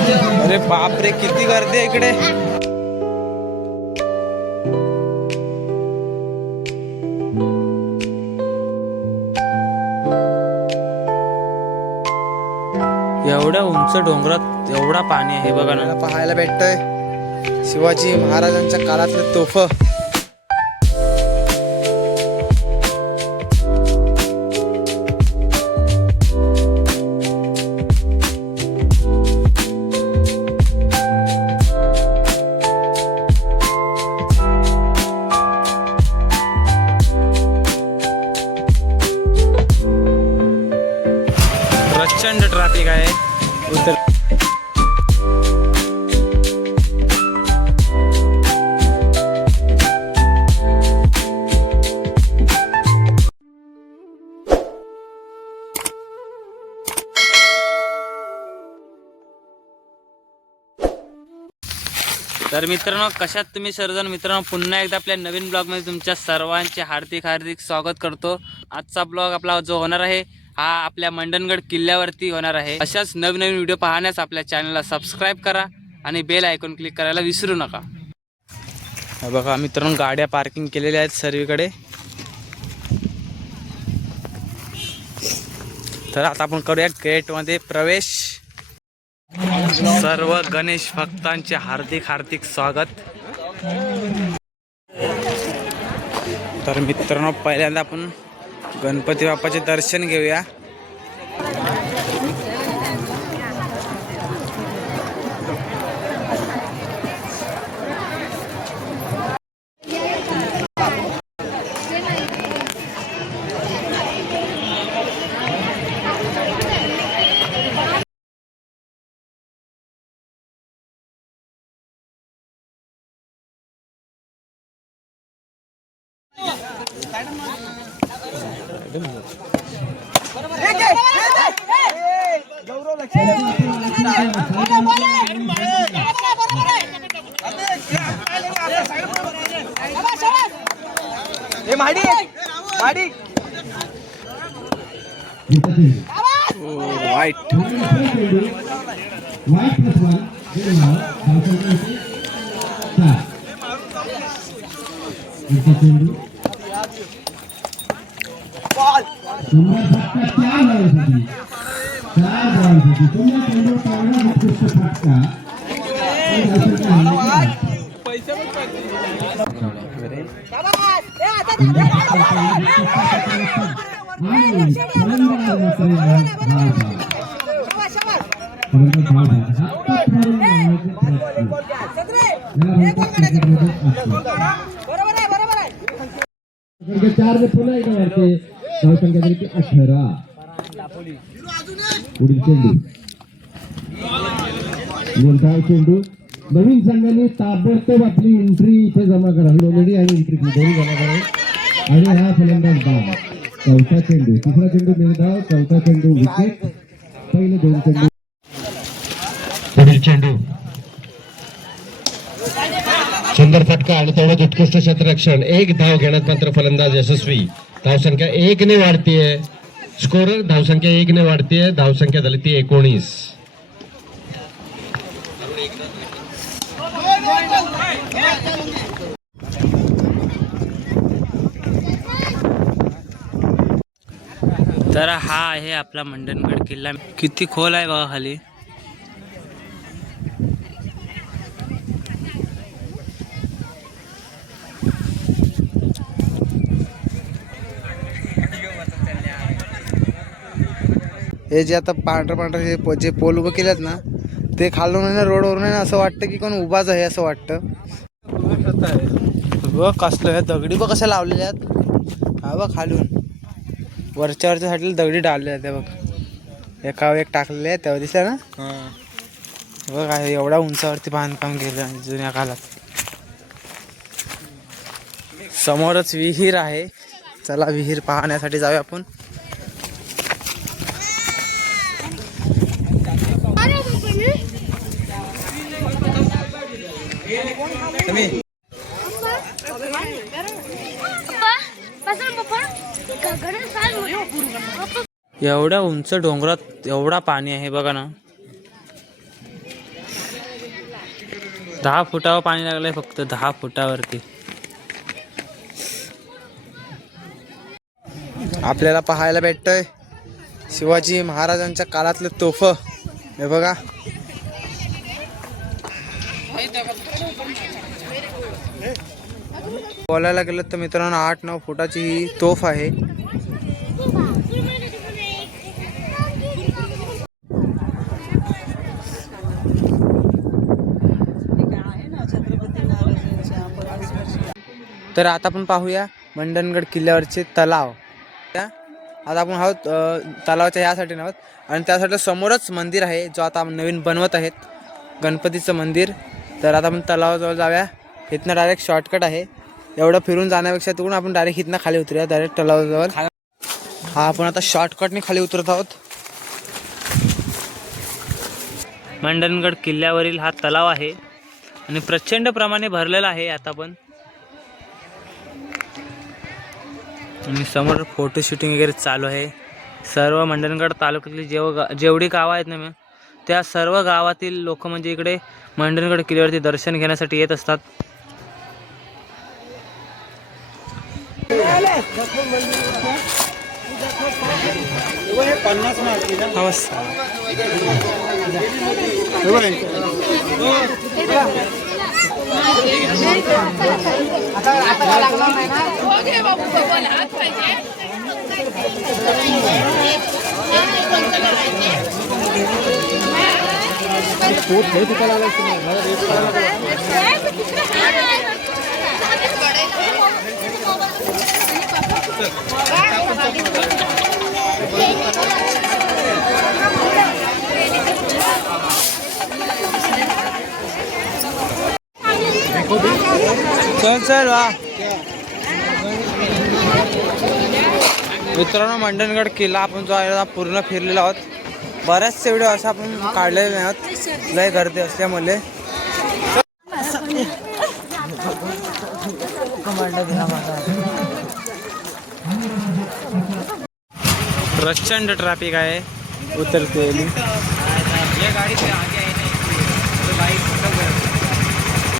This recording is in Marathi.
अरे बापरे, किती गर्दी आहे इकडे. एवढ्या उंच डोंगरात एवढा पाणी आहे बघा ना. पाहायला भेटतंय शिवाजी महाराजांच्या काळातले तोफ. प्रचंड ट्रॅफिक आहे उतर. तर मित्रांनो, कशात तुम्ही सर्वजण मित्रांनो, पुन्हा एकदा आपल्या नवीन ब्लॉगमध्ये तुमच्या सर्वांचे हार्दिक हार्दिक स्वागत करतो. आजचा ब्लॉग आपला जो होणार आहे हा आपल्या मंडणगड किल्ल्यावरती होणार आहे. अशाच नवीन नवीन व्हिडिओ पाहण्यास आपल्या चॅनलला सबस्क्राईब करा आणि बेल आयकॉन क्लिक करायला विसरू नका. बघा मित्रांनो, गाड्या पार्किंग केलेल्या आहेत सर्वीकडे. तर आता आपण करूया गेटमध्ये प्रवेश. सर्व गणेश भक्तांचे हार्दिक हार्दिक स्वागत. तर मित्रांनो, पहिल्यांदा आपण गणपती बाप्पाचे दर्शन घेऊया. वाईट चार पुन्हा एकदा वाढते. धावसंख्या झाली 18. पुढील चेंडू, मोठा चेंडू. नवीन संघाने ताबडतोब आपली एंट्री इथे जमा करावी. आणि एंट्री दोन्ही जमा करावी. आणि हा फलंदाज धाव. चौथा चेंडू, तिसरा चेंडू निर्धाव, चौथा चेंडू विकेट. पहिले दोन चेंडू. पुढील चेंडू, सुंदर फटका आणि तेवढंच उत्कृष्ट क्षेत्ररक्षण. एक धाव घेण्यात मात्र फलंदाज यशस्वी. धावसंख्या 1 ने वाढतीये. स्कोरर धावसंख्या 1 ने वाढतीये. धावसंख्या झाली ती 19. तर हा आहे आपला मंडणगड किल्ला. किती खोल आहे बघा खाली. हे जे आता पांढरं हे जे पोल उभं केलेत ना, ते खालून आहे ना, रोडवरून आहे ना, असं वाटतं की कोण उभाच आहे असं वाटतं. बघ कसलं आहे, दगडी बघ कशा लावलेल्या आहेत. हा बघ खालून वरच्या साईडला दगडी डाळलेल्या आहेत. बघ एकावर एक टाकलेले आहे, तेव्हा दिसल्या ना. बघ आहे एवढा उंचावरती बांधकाम केलं जुन्या काळात. समोरच विहीर आहे. चला विहीर पाहण्यासाठी जाऊया आपण. एवढ्या उंच डोंगरात एवढा पाणी आहे बघा ना. 10 फुटावर पाणी लागलंय, फक्त 10 फुटावरती. आपल्याला पाहायला भेटतंय शिवाजी महाराजांच्या काळातलं तोफ. हे बघा, बोलायला गेलं तर मित्रांनो 8-9 फुटाची ही तोफ आहे. तर आता आपण पाहूया मंडणगड किल्ल्यावरचे तलाव. आता आपण आहोत तलावाच्या यासाठी आहोत, आणि त्यासाठी समोरच मंदिर आहे जो आता नवीन बनवत आहेत, गणपतीचं मंदिर. तर आता आपण तलावाजवळ जाऊया. इथनं डायरेक्ट शॉर्टकट आहे. एवढं फिरून जाण्यापेक्षा तिकडून आपण डायरेक्ट इथनं खाली उतरूया, डायरेक्ट तलावाजवळ. हा आपण आता शॉर्टकटने खाली उतरत आहोत. मंडणगड किल्ल्यावरील हा तलाव आहे आणि प्रचंड प्रमाणे भरलेला आहे आता पण. आणि समोर फोटो शूटिंग वगैरे चालू आहे. सर्व मंडणगड तालुक्यातली जेवढी गावं आहेत ना, त्या सर्व गावातील लोक म्हणजे इकडे मंडणगड किल्ल्यावरती दर्शन घेण्यासाठी येत असतात. चल वा मित्रांनो, मंडणगड किल्ला आपण जो आहे पूर्ण फिरलेलो आहोत. बऱ्याचशे व्हिडिओ असं आपण काढलेले नाही आहोत, लय गर्दी असल्यामुळे. प्रचंड ट्रॅफिक आहे. उतरते ये गाड़ी पे आगे है ना, बाइक